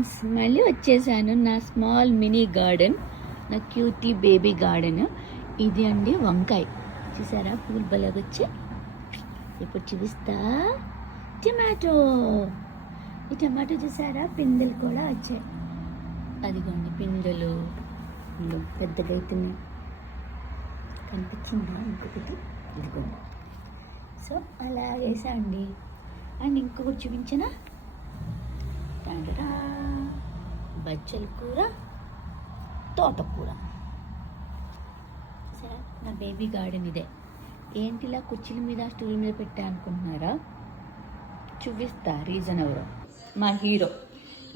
Friends, మళ్ళీ వచ్చేసాను నా స్మాల్ మినీ గార్డెన్, నా క్యూటీ బేబీ గార్డెన్. ఇది అండి వంకాయ. చూసారా పూలు బలగొచ్చి. ఇప్పుడు చూపిస్తా టమాటో. ఈ టమాటో చూసారా పిందెలు కూడా వచ్చాయి. అదిగోండి పిందెలు పెద్దగా అవుతున్నాయి. కనిపించిందా ఇంకొకటి? ఇదిగోండి. సో అలా వేసా అండి. అండ్ ఇంకొకటి చూపించిన బచ్చల కూర, తోటకూర. సరే, నా బేబీ గార్డెన్ ఇదే. ఏంటిలా కుర్చీల మీద స్టూల్ మీద పెట్టా అనుకుంటున్నారా? చూపిస్తా రీజన్ ఎవరో. మా హీరో.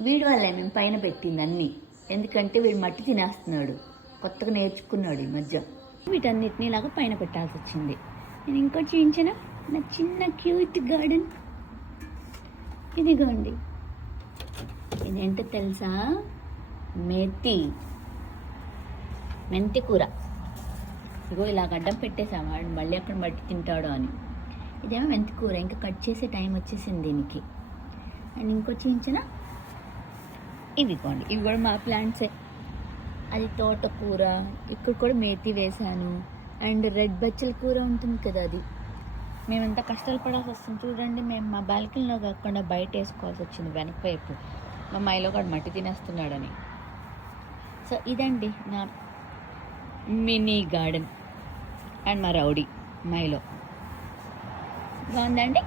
వీడి వల్లే మేము పైన పెట్టింది అన్నీ. ఎందుకంటే వీడు మట్టి తినేస్తున్నాడు, కొత్తగా నేర్చుకున్నాడు ఈ మధ్య. వీటన్నిటిని ఇలాగా పైన పెట్టాల్సి వచ్చింది. నేను ఇంకోటి చూపించిన నా చిన్న క్యూట్ గార్డెన్. ఇదిగోండి, ఇదేంటో తెలుసా? మెంతి కూర. ఇగో ఇలా గడ్డం పెట్టేసాము, వాడు మళ్ళీ అక్కడ మట్టి తింటాడు అని. ఇదేమో మెంతి కూర, ఇంకా కట్ చేసే టైం వచ్చేసింది దీనికి. అండ్ ఇంకో చూపించిన ఇవిగోండి, ఇవి కూడా మా ప్లాంట్సే. అది తోటకూర. ఇక్కడ కూడా మేతి వేసాను. అండ్ రెడ్ బచ్చల కూర ఉంటుంది కదా, అది. మేమెంత కష్టాలు పడాల్సి వస్తుంది చూడండి. మేము మా బాల్కనీలో కాకుండా బయట వేసుకోవాల్సి వచ్చింది వెనక వైపు. మా మైలో కూడా మట్టి తినేస్తున్నాడని. సో ఇదండి నా మినీ గార్డెన్ అండ్ మా రౌడీ మైలో. బాగుందండి.